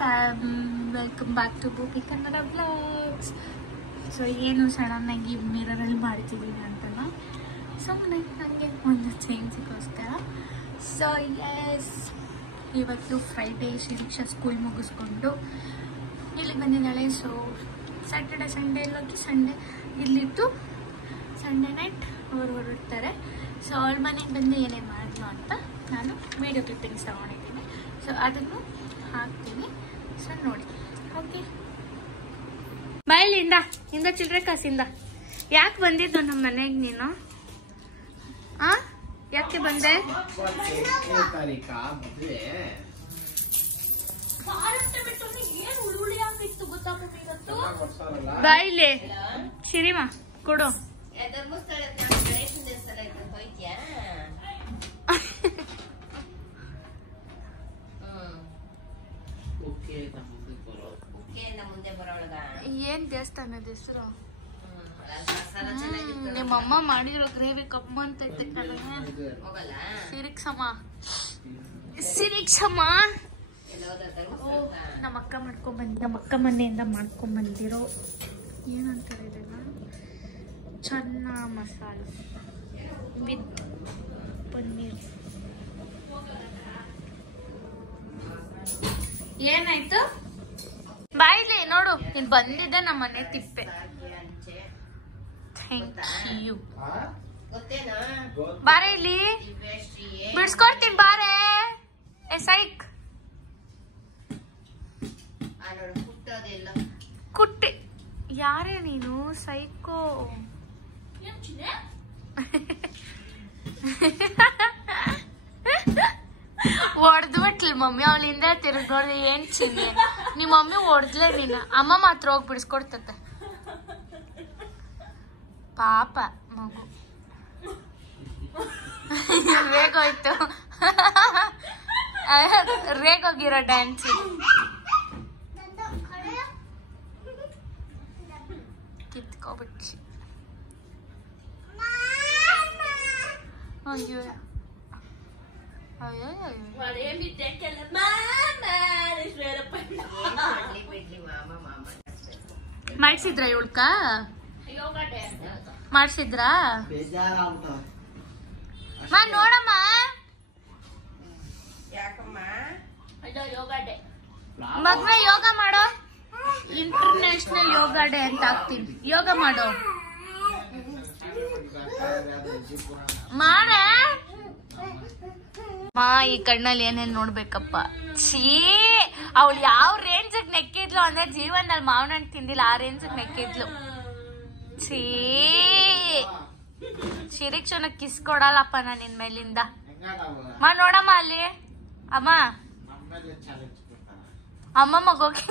Fam, welcome back to Bhoopi Kannada vlogs. So ಏನು ಸಡನ್ನಾಗಿ ಮಿರರಲ್ಲಿ ಮಾಡ್ತಿದ್ದೀನಿ ಅಂತಲ್ಲ, ಸುಮ್ಮನೆ ನನಗೆ ಒಂದು ಚೇಂಜಿಗೋಸ್ಕರ. ಸೊ ಎಸ್, ಇವತ್ತು ಫ್ರೈಡೇ, ಶಿರೀಕ್ಷಾ ಸ್ಕೂಲ್ ಮುಗಿಸ್ಕೊಂಡು ಇಲ್ಲಿಗೆ ಬಂದಿದ್ದಾಳೆ. ಸೊ ಸ್ಯಾಟರ್ಡೆ ಸಂಡೇ ಎಲ್ಲೋಗಿ ಸಂಡೇ ಇಲ್ಲಿದ್ದು ಸಂಡೇ ನೈಟ್ ಅವರು ಹೊರಡ್ತಾರೆ. ಸೊ ಅವ್ರ ಮನೆಗೆ ಬಂದು ಏನೇನು ಮಾಡಿದ್ಲು ಅಂತ ನಾನು ವೀಡಿಯೋ ಕ್ಲಿಪ್ಪಿಂಗ್ಸ್ ತಗೊಂಡಿದ್ದೀನಿ. ಸೊ ಅದನ್ನು ಹಾಕ್ತೀನಿ, ಸೊ ನೋಡಿ. ಓಕೆ, ಬಾಯಲ್ಲಿಂದ ಇಂದ ಚಿಲ್ಲರೆ ಕಾಸಿಂದ ಯಾಕೆ ಬಂದಿದ್ದು ನಮ್ಮ ಮನೆಗೆ ನೀನು? ಯಾಕೆ ಬಂದೆ? ಬಾಯಿಲೆ ಶಿರಿಮಾ ಕೊಡು. ಏನ್ ದೇವಸ್ಥಾನದ ಹೆಸರು? ನಿಮ್ಮಮ್ಮ ಮಾಡಿರೋ ಗ್ರೇವಿ ಕಮ್ಮ ಅಂತೈತೆ. ಸಿರಿಕ್ಷಮ ನಮ್ಮ ಅಕ್ಕ ನಮ್ಮ ಅಕ್ಕ ಮನೆಯಿಂದ ಮಾಡ್ಕೊಂಡ್ಬಂದಿರೋ ಏನಂತಾರೆ ಇದೆಲ್ಲ, ಚನ್ನ ಮಸಾಲೆ ವಿತ್ ಪನ್ನೀರ್. ಏನಾಯ್ತು? ಬಾಯಿಲಿ ನೋಡು, ನೀನ್ ಬಂದಿದ್ದೆ ನಮ್ಮ ಮನೆ ತಿಪ್ಪೆ. Thank you. ಬಾರೆ ಇಲ್ಲಿ ಬಿಡ್ಸ್ಕೊಡ್ತೀನಿ, ಬಾರೆ. ಸೈಕ್ ಕುಟ್ಟಿ. ಯಾರೇ ನೀನು? ಸೈಕೋ. ಹೊಡೆದ್ಬಿಟ್ಲಿ ಮಮ್ಮಿ. ಅವಳಿಂದ ತಿರುಗಿ ಏನ್ ಚಿನ್ನೆ, ನಿಮ್ಮ ಮಮ್ಮಿ ಹೊಡೆದ್ಲೇ ನೀನು. ಅಮ್ಮ ಮಾತ್ರ ಹೋಗಿ ಬಿಡಿಸ್ಕೊಡ್ತತೆ. ಪಾಪ ಮಗು ರೇಗೋಯ್ತು. ರೇಗೋಗಿರೋ ಡ್ಯಾನ್ಸ್. ಕಿತ್ಕೊಬಿಟ್ಟಿ. ಅಯ್ಯೋ ಮಾಡಿಸಿದ್ರ ಇವಳ್ಕ? ಮಾಡಿಸಿದ್ರಾ? ನೋಡಮ್ಮ, ಮಗ್ನ ಯೋಗ ಮಾಡೋ. ಇಂಟರ್ನ್ಯಾಷನಲ್ ಯೋಗ ಡೇ ಅಂತ ಹಾಕ್ತೀನಿ. ಯೋಗ ಮಾಡೋ ಮಾಡ. ಈ ಕಣ್ಣಲ್ಲಿ ಏನೇನ್ ನೋಡ್ಬೇಕಪ್ಪ. ಛೀ, ಅವಳು ಯಾವ ರೇಂಜ್ ನೆಕ್ಕಿದ್ಲು ಅಂದ್ರೆ ಜೀವನದಲ್ಲಿ ಮಾವಿನ ಹಣ್ಣು ತಿಂದಿಲ್ಲ, ಆ ರೇಂಜ್ ನೆಕ್ಕಿದ್ಲು. ಛೀ, ಶಿರೀಕ್ಷನ ಕಿಸ್ ಕೊಡಲ್ಲಪ್ಪ ನಾನು ನಿನ್ ಮೇಲಿಂದ. ನೋಡಮ್ಮ ಅಲ್ಲಿ. ಅಮ್ಮ ಅಮ್ಮ ಮಗೋಕೆ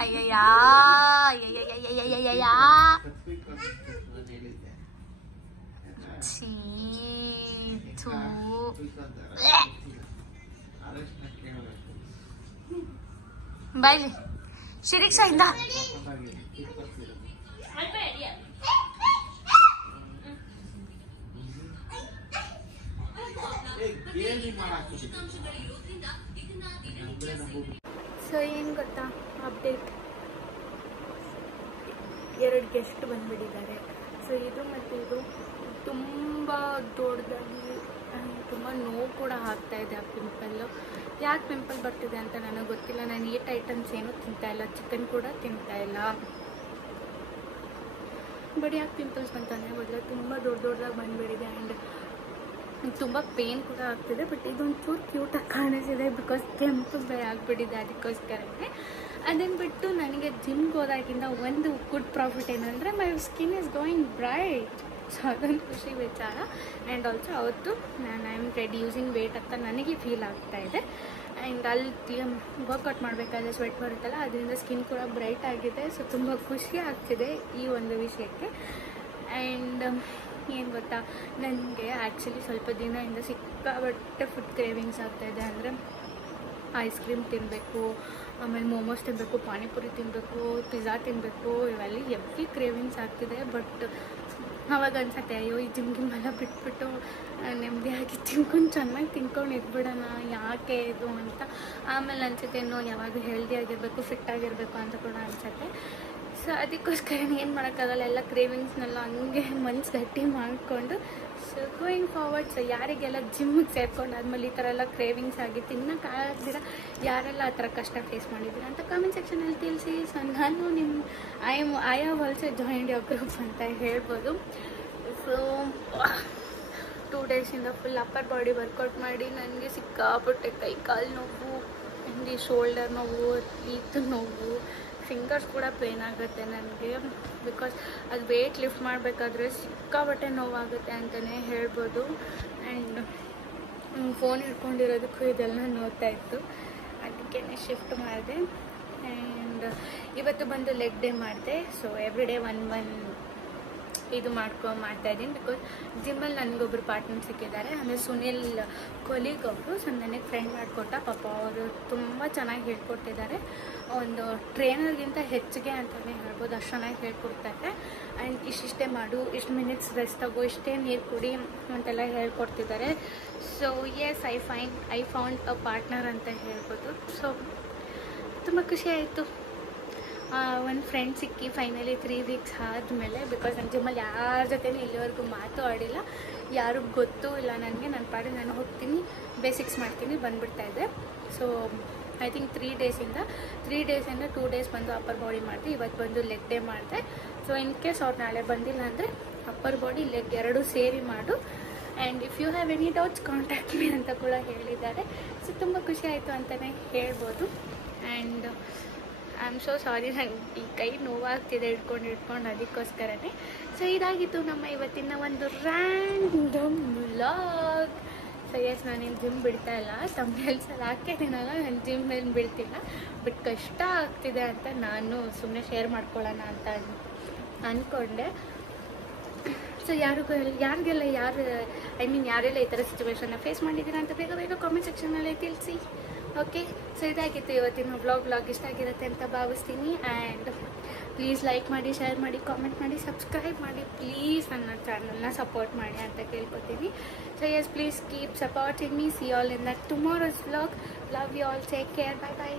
ಅಯ್ಯಯ್ಯ ಬಾಯ್ಲಿ ಶಿರೀಕ್ಷಾ ಇಂದ. ಸೊ ಏನ್ ಗೊತ್ತಾ ಅಪ್ಡೇಟ್, 2 ಗೆಸ್ಟ್ ಬಂದ್ಬಿಟ್ಟಿದ್ದಾರೆ. ಸೊ ಇದು ಮತ್ತು ಇದು ತುಂಬ ದೊಡ್ಡದಾಗಿ ತುಂಬ ನೋವು ಕೂಡ ಆಗ್ತಾ ಇದೆ. ಆ ಪಿಂಪಲ್ಲು ಯಾಕೆ ಪಿಂಪಲ್ ಬರ್ತಿದೆ ಅಂತ ನನಗೆ ಗೊತ್ತಿಲ್ಲ. ನಾನು ಈಟ್ ಐಟಮ್ಸ್ ಏನೂ ತಿಂತಾ ಇಲ್ಲ, ಚಿಕನ್ ಕೂಡ ತಿಂತಾ ಇಲ್ಲ. ಬಟ್ ಯಾಕೆ ಪಿಂಪಲ್ಸ್ ಬಂತಾನೆ ಗೊತ್ತಿಲ್ಲ. ತುಂಬ ದೊಡ್ಡದಾಗಿ ಬಂದುಬಿಟ್ಟಿದೆ ಆ್ಯಂಡ್ ತುಂಬ ಪೇನ್ ಕೂಡ ಆಗ್ತಿದೆ. ಬಟ್ ಇದೊಂದು ಚೂರು ಕ್ಯೂಟಾಗಿ ಕಾಣಿಸಿದೆ ಬಿಕಾಸ್ ಕೆಂಪು ಬೈ ಆಗಿಬಿಟ್ಟಿದೆ, ಅದಕ್ಕೋಸ್ಕರನೇ. ಅದನ್ನು ಬಿಟ್ಟು ನನಗೆ ಜಿಮ್ಗೆ ಹೋದಾಗಿಂದ ಒಂದು ಗುಡ್ ಪ್ರಾಫಿಟ್ ಏನಂದರೆ ಮೈ skin is going bright. So ಅದೊಂದು ಖುಷಿ ವಿಚಾರ. ಆ್ಯಂಡ್ ಆಲ್ಸೋ ಅವತ್ತು ಐ ಆಮ್ ರೆಡ್ಯೂಸಿಂಗ್ ವೇಟ್ ಅಂತ ನನಗೆ ಫೀಲ್ ಆಗ್ತಾ ಇದೆ. ಆ್ಯಂಡ್ ಅಲ್ಲಿ ವರ್ಕೌಟ್ ಮಾಡಬೇಕಾದ್ರೆ ಸ್ವೆಟ್ ಬರುತ್ತಲ್ಲ, ಅದರಿಂದ ಸ್ಕಿನ್ ಕೂಡ ಬ್ರೈಟ್ ಆಗಿದೆ. ಸೊ ತುಂಬ ಖುಷಿ ಆಗ್ತಿದೆ ಈ ಒಂದು ವಿಷಯಕ್ಕೆ. ಆ್ಯಂಡ್ ಏನು ಗೊತ್ತಾ, ನನಗೆ ಆ್ಯಕ್ಚುಲಿ ಸ್ವಲ್ಪ ದಿನದಿಂದ ಸಿಕ್ಕಾಬಟ್ಟೆ ಫುಡ್ ಕ್ರೇವಿಂಗ್ಸ್ ಆಗ್ತಾಯಿದೆ. ಅಂದರೆ ಐಸ್ ಕ್ರೀಮ್ ತಿನ್ನಬೇಕು, ಆಮೇಲೆ ಮೋಮೋಸ್ ತಿನ್ನಬೇಕು, ಪಾನಿಪುರಿ ತಿನ್ನಬೇಕು, ಪಿಜ್ಜಾ ತಿನ್ನಬೇಕು, ಇವೆಲ್ಲ ಎವ್ರಿ ಕ್ರೇವಿಂಗ್ಸ್ ಆಗ್ತಿದೆ. ಬಟ್ ಅವಾಗ ಅನ್ಸುತ್ತೆ ಅಯ್ಯೋ ಈ ಜಿಮ್ಗೆಲ್ಲ ಬಿಟ್ಬಿಟ್ಟು ನೆಮ್ಮದಿಯಾಗಿ ತಿನ್ಕೊಂಡು ಚೆನ್ನಾಗಿ ತಿನ್ಕೊಂಡು ಇದ್ಬಿಡೋಣ ಯಾಕೆ ಇದು ಅಂತ. ಆಮೇಲೆ ಅನ್ಸುತ್ತೆ ಇನ್ನೂ ಯಾವಾಗ ಹೆಲ್ದಿ ಆಗಿರಬೇಕು, ಫಿಟ್ ಆಗಿರಬೇಕು ಅಂತ ಕೂಡ ಅನ್ಸುತ್ತೆ. ಸೊ ಅದಕ್ಕೋಸ್ಕರ ಏನು ಮಾಡೋಕ್ಕಾಗಲ್ಲ, ಎಲ್ಲ ಕ್ರೇವಿಂಗ್ಸ್ನೆಲ್ಲ ಹಂಗೆ ಮನ್ಸು ಗಟ್ಟಿ ಮಾಡಿಕೊಂಡು ಸೊ ಗೋಯಿಂಗ್ ಫಾರ್ವರ್ಡ್. ಸೊ ಯಾರಿಗೆಲ್ಲ ಜಿಮ್ಮಿಗೆ ಸೇರ್ಕೊಂಡಾದ್ಮೇಲೆ ಈ ಥರ ಎಲ್ಲ ಕ್ರೇವಿಂಗ್ಸ್ ಆಗಿ ತಿನ್ನೋಕ್ಕಾಗದಿರ ಯಾರೆಲ್ಲ ಆ ಥರ ಕಷ್ಟ ಫೇಸ್ ಮಾಡಿದ್ದೀರ ಅಂತ ಕಾಮೆಂಟ್ ಸೆಕ್ಷನಲ್ಲಿ ತಿಳಿಸಿ. ಸೊ ನಾನು I have also joined your group ಅಂತ ಹೇಳ್ಬೋದು. ಸೊ 2 ಡೇಸಿಂದ ಫುಲ್ ಅಪ್ಪರ್ ಬಾಡಿ ವರ್ಕೌಟ್ ಮಾಡಿ ನನಗೆ ಸಿಕ್ಕಾಪಟ್ಟೆ ಕೈ ಕಾಲು ನೋವು, ಹಿಂದಿ ಶೋಲ್ಡರ್ ನೋವು, ಇದು ನೋವು, ಫಿಂಗರ್ಸ್ ಕೂಡ ಪೇನ್ ಆಗುತ್ತೆ ನನಗೆ. ಬಿಕಾಸ್ ಅದು ವೆಯ್ಟ್ ಲಿಫ್ಟ್ ಮಾಡಬೇಕಾದ್ರೆ ಸಿಕ್ಕಾಪಟ್ಟೆ ನೋವಾಗುತ್ತೆ ಅಂತಲೇ ಹೇಳ್ಬೋದು. ಆ್ಯಂಡ್ ಫೋನ್ ಹಿಡ್ಕೊಂಡಿರೋದಕ್ಕೂ ಇದೆಲ್ಲ ನೋಡ್ತಾ ಇತ್ತು, ಅದಕ್ಕೆ ಶಿಫ್ಟ್ ಮಾಡಿದೆ. ಆ್ಯಂಡ್ ಇವತ್ತು ಬಂದು ಲೆಗ್ ಡೇ ಮಾಡಿದೆ. ಸೊ ಎವ್ರಿ ಡೇ ಒನ್ ಇದು ಮಾಡ್ತಾಯಿದ್ದೀನಿ. ಬಿಕಾಸ್ ಜಿಮ್ಮಲ್ಲಿ ನನಗೊಬ್ಬರು ಪಾರ್ಟ್ನರ್ ಸಿಕ್ಕಿದ್ದಾರೆ, ಅಂದರೆ ಸುನಿಲ್ ಕೊಲೀಗ್ ಅವರು. ಸೊ ನನಗೆ ಫ್ರೆಂಡ್ ಮಾಡಿಕೊಟ್ಟ, ಪಾಪ ಅವರು ತುಂಬ ಚೆನ್ನಾಗಿ ಹೇಳ್ಕೊಡ್ತಿದ್ದಾರೆ. ಒಂದು ಟ್ರೈನರ್ಗಿಂತ ಹೆಚ್ಚಿಗೆ ಅಂತಲೇ ಹೇಳ್ಬೋದು, ಅಷ್ಟು ಚೆನ್ನಾಗಿ ಹೇಳ್ಕೊಡ್ತಾರೆ. ಆ್ಯಂಡ್ ಇಷ್ಟಿಷ್ಟೇ ಮಾಡು, ಇಷ್ಟು ಮಿನಿಟ್ಸ್ ರೆಸ್ಟ್ ತಗೋ, ಇಷ್ಟೇ ನೀರು ಕುಡಿ ಅಂತೆಲ್ಲ ಹೇಳ್ಕೊಡ್ತಿದ್ದಾರೆ. So yes I found a partner ಅಂತ ಹೇಳ್ಬೋದು. ಸೊ ತುಂಬ ಖುಷಿ ಆಯಿತು. ಒಂದು ಫ್ರೆಂಡ್ ಸಿಕ್ಕಿ ಫೈನಲಿ 3 ವೀಕ್ಸ್ ಆದಮೇಲೆ. ಬಿಕಾಸ್ ನನ್ನ ಜಿಮ್ಮಲ್ಲಿ ಯಾರ ಜೊತೆನೂ ಇಲ್ಲಿವರೆಗೂ ಮಾತು ಆಡಿಲ್ಲ, ಯಾರು ಗೊತ್ತೂ ಇಲ್ಲ ನನಗೆ. ನನ್ನ ಪಾಡಿಗೆ ನಾನು ಹೋಗ್ತೀನಿ, ಬೇಸಿಕ್ಸ್ ಮಾಡ್ತೀನಿ, ಬಂದುಬಿಡ್ತಾಯಿದ್ದೆ. ಸೊ ಐ ಥಿಂಕ್ 3 ಡೇಸಿಂದ 2 ಡೇಸ್ ಬಂದು ಅಪ್ಪರ್ ಬಾಡಿ ಮಾಡಿದೆ, ಇವತ್ತು ಬಂದು ಲೆಗ್ ಡೇ ಮಾಡಿದೆ. ಸೊ ಇನ್ ಕೇಸ್ ಅವ್ರು ನಾಳೆ ಬಂದಿಲ್ಲ ಅಂದರೆ ಅಪ್ಪರ್ ಬಾಡಿ ಲೆಗ್ ಎರಡೂ ಸೇರಿ ಮಾಡು. And if you have any doubts contact me ಅಂತ ಕೂಡ ಹೇಳಿದ್ದಾರೆ. ಸೊ ತುಂಬ ಖುಷಿ ಆಯಿತು ಅಂತಲೇ ಹೇಳ್ಬೋದು. And I am so sorry, ನಂಗೆ ಈ ಕೈ ನೋವಾಗ್ತಿದೆ ಹಿಡ್ಕೊಂಡು ಅದಕ್ಕೋಸ್ಕರನೇ. ಸೊ ಇದಾಗಿತ್ತು ನಮ್ಮ ಇವತ್ತಿನ ಒಂದು ರ್ಯಾಂಡಮ್ ವ್ಲಾಗ್. ಸೊ ಎಸ್, ನಾನೇನು ಜಿಮ್ ಬಿಡ್ತಾ ಇಲ್ಲ, ತಮ್ಮನೆಲ್ಸಲ್ಲಿ ಹಾಕಿದ್ದೀನಲ್ಲ, ನಾನು ಜಿಮ್ ಮೇಲೆ ಬಿಡ್ತಿಲ್ಲ. ಬಟ್ ಕಷ್ಟ ಆಗ್ತಿದೆ ಅಂತ ನಾನು ಸುಮ್ಮನೆ ಶೇರ್ ಮಾಡ್ಕೊಳ್ಳೋಣ ಅಂತ ಅಂದ್ಕೊಂಡೆ. ಸೊ ಯಾರಿಗೆಲ್ಲ ಯಾರೆಲ್ಲ ಈ ಥರ ಸಿಚುವೇಶನ್ನ ಫೇಸ್ ಮಾಡಿದ್ದೀರಾ ಅಂತ ಬೇಗ ಕಾಮೆಂಟ್ ಸೆಕ್ಷನಲ್ಲಿ ತಿಳಿಸಿ. ಓಕೆ, ಸೊ ಇದಾಗಿತ್ತು ಇವತ್ತಿನ ವ್ಲಾಗ್. ಇಷ್ಟ ಆಗಿರುತ್ತೆ ಅಂತ ಭಾವಿಸ್ತೀನಿ. ಆ್ಯಂಡ್ ಪ್ಲೀಸ್ ಲೈಕ್ ಮಾಡಿ, ಶೇರ್ ಮಾಡಿ, ಕಾಮೆಂಟ್ ಮಾಡಿ, ಸಬ್ಸ್ಕ್ರೈಬ್ ಮಾಡಿ. ಪ್ಲೀಸ್ ನನ್ನ ಚಾನಲ್ನ ಸಪೋರ್ಟ್ ಮಾಡಿ ಅಂತ ಕೇಳ್ಕೊತೀನಿ. So yes, please keep supporting me. See all in that tomorrow's vlog. Love you all, take care, by.